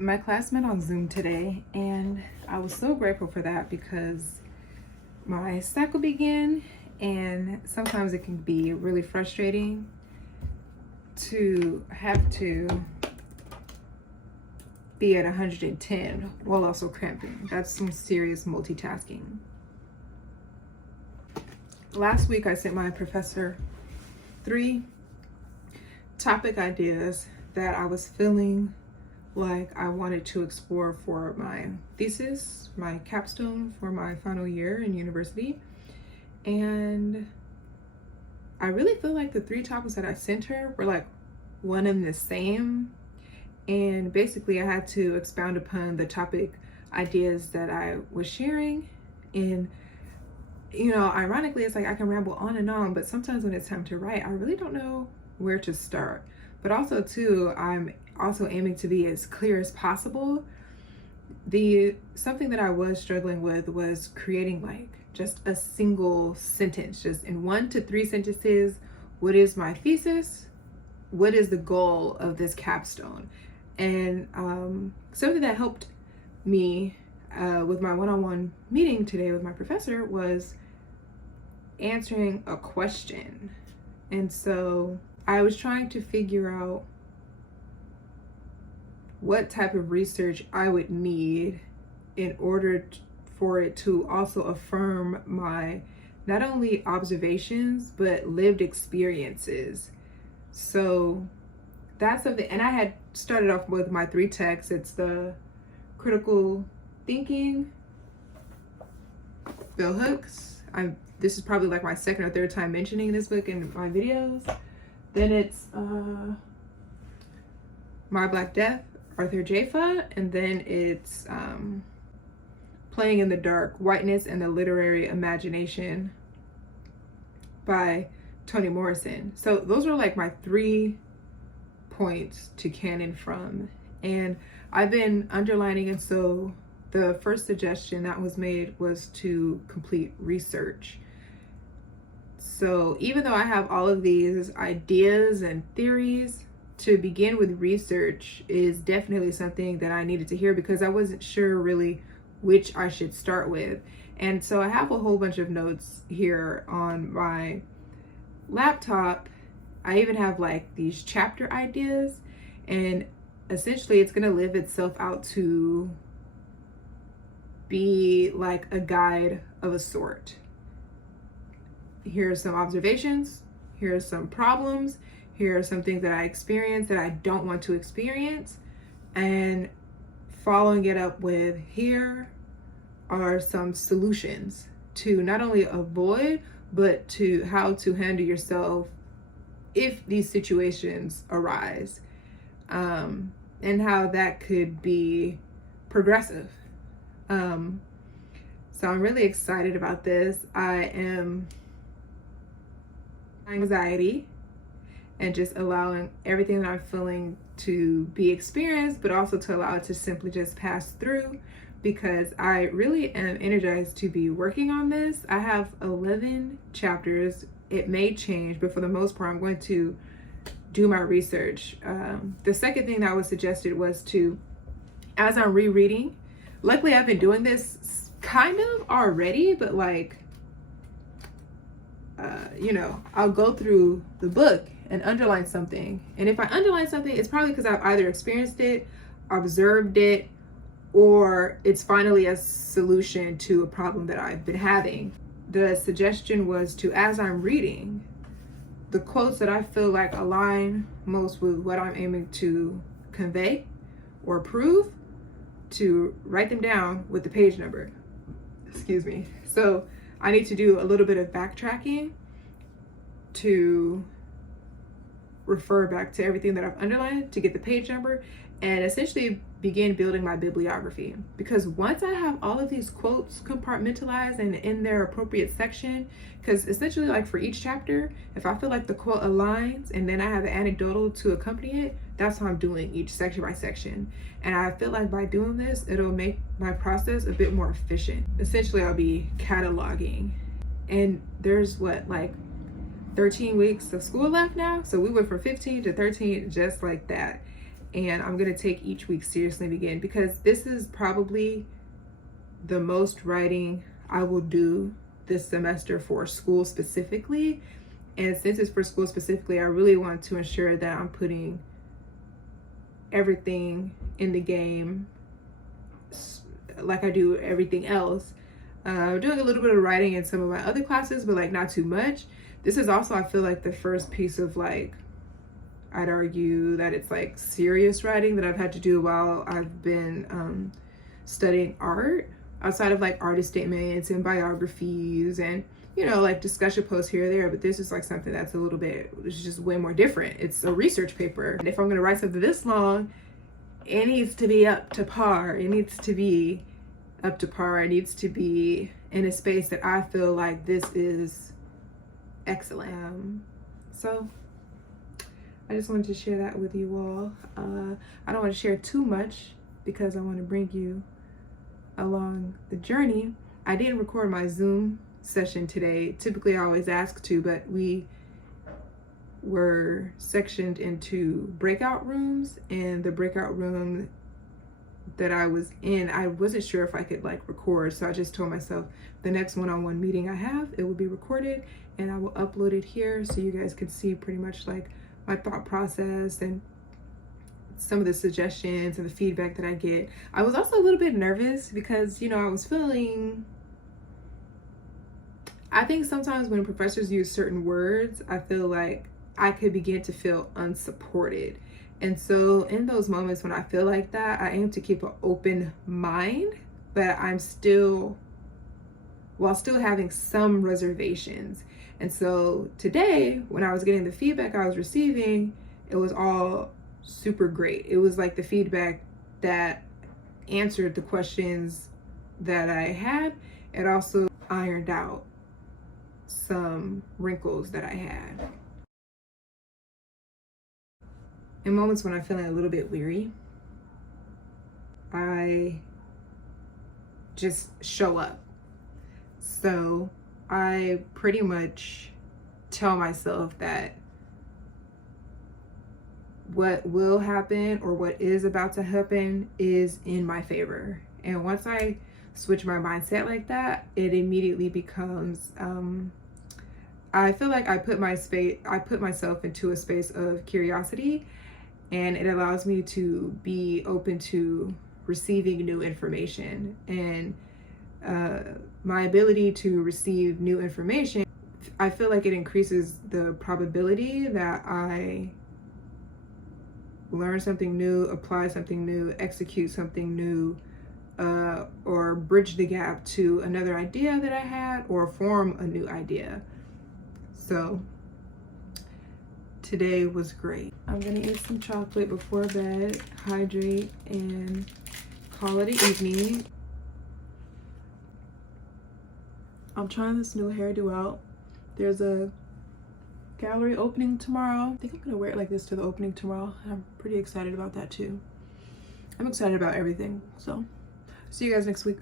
My class met on Zoom today, and I was so grateful for that because my cycle began, and sometimes it can be really frustrating to have to be at 110 while also cramping. That's some serious multitasking. Last week I sent my professor 3 topic ideas that I was feeling like I wanted to explore for my thesis, my capstone for my final year in university. And I really feel like the 3 topics that I sent her were like one and the same. And basically I had to expound upon the topic ideas that I was sharing. And you know, ironically, it's like I can ramble on and on, but sometimes when it's time to write, I really don't know where to start. But also too, I'm also aiming to be as clear as possible. Something that I was struggling with was creating like just a single sentence, just in 1 to 3 sentences. What is my thesis? What is the goal of this capstone? And something that helped me with my one-on-one meeting today with my professor was answering a question. And so I was trying to figure out what type of research I would need in order for it to also affirm my not only observations but lived experiences. So that's something, and I had started off with my 3 texts. It's the critical thinking, bell hooks. This is probably like my 2nd or 3rd time mentioning this book in my videos. Then it's My Black Death, Arthur Jafa, and then it's Playing in the Dark, Whiteness and the Literary Imagination by Toni Morrison. So those were like my 3 points to canon from, and I've been underlining. And so the first suggestion that was made was to complete research. So even though I have all of these ideas and theories, to begin with research is definitely something that I needed to hear because I wasn't sure really which I should start with. And so I have a whole bunch of notes here on my laptop. I even have like these chapter ideas, and essentially it's going to live itself out to be like a guide of a sort. Here are some observations, here are some problems, here are some things that I experienced that I don't want to experience, and following it up with here are some solutions to not only avoid but to how to handle yourself if these situations arise, and how that could be progressive. So I'm really excited about this. I am anxiety and just allowing everything that I'm feeling to be experienced, but also to allow it to simply just pass through, because I really am energized to be working on this. I have 11 chapters. It may change, but for the most part, I'm going to do my research. The second thing that was suggested was to, as I'm rereading, luckily I've been doing this kind of already, but like, you know, I'll go through the book and underline something. And if I underline something, it's probably because I've either experienced it, observed it, or it's finally a solution to a problem that I've been having. The suggestion was to, as I'm reading, the quotes that I feel like align most with what I'm aiming to convey or prove, to write them down with the page number. Excuse me. So I need to do a little bit of backtracking to refer back to everything that I've underlined to get the page number, and essentially begin building my bibliography. Because once I have all of these quotes compartmentalized and in their appropriate section, because essentially like for each chapter, if I feel like the quote aligns and then I have an anecdotal to accompany it, that's how I'm doing each section by section. And I feel like by doing this, it'll make my process a bit more efficient. Essentially, I'll be cataloging. And there's what, like 13 weeks of school left now? So we went from 15 to 13 just like that. and I'm gonna take each week seriously again, because this is probably the most writing I will do this semester for school specifically. And since it's for school specifically, I really want to ensure that I'm putting everything in the game like I do everything else. I'm doing a little bit of writing in some of my other classes, but like not too much. This is also, I feel like, the first piece of, like, I'd argue that it's like serious writing that I've had to do while I've been studying art, outside of like artist statements and biographies and, you know, like discussion posts here or there. But this is like something that's a little bit, it's just way more different. It's a research paper. And if I'm gonna write something this long, it needs to be up to par. It needs to be up to par. It needs to be in a space that I feel like this is excellent. So I just wanted to share that with you all. I don't want to share too much because I want to bring you along the journey. I didn't record my Zoom session today. Typically I always ask to, but we were sectioned into breakout rooms, and the breakout room that I was in, I wasn't sure if I could like record. So I just told myself the next one-on-one meeting I have, it will be recorded and I will upload it here so you guys can see pretty much like my thought process and some of the suggestions and the feedback that I get. I was also a little bit nervous because, you know, I was feeling, I think sometimes when professors use certain words, I feel like I could begin to feel unsupported. And so in those moments when I feel like that, I aim to keep an open mind, but I'm still, while still having some reservations. And so today, when I was getting the feedback I was receiving, it was all super great. It was like the feedback that answered the questions that I had. It also ironed out some wrinkles that I had. In moments when I'm feeling a little bit weary, I just show up. So I pretty much tell myself that what will happen or what is about to happen is in my favor. And once I switch my mindset like that, it immediately becomes, I feel like I put myself into a space of curiosity, and it allows me to be open to receiving new information. And my ability to receive new information, I feel like it increases the probability that I learn something new, apply something new, execute something new, or bridge the gap to another idea that I had, or form a new idea. So today was great. I'm gonna eat some chocolate before bed, hydrate, and call it an evening. I'm trying this new hairdo out. There's a gallery opening tomorrow. I think I'm gonna wear it like this to the opening tomorrow. I'm pretty excited about that too. I'm excited about everything. So see you guys next week.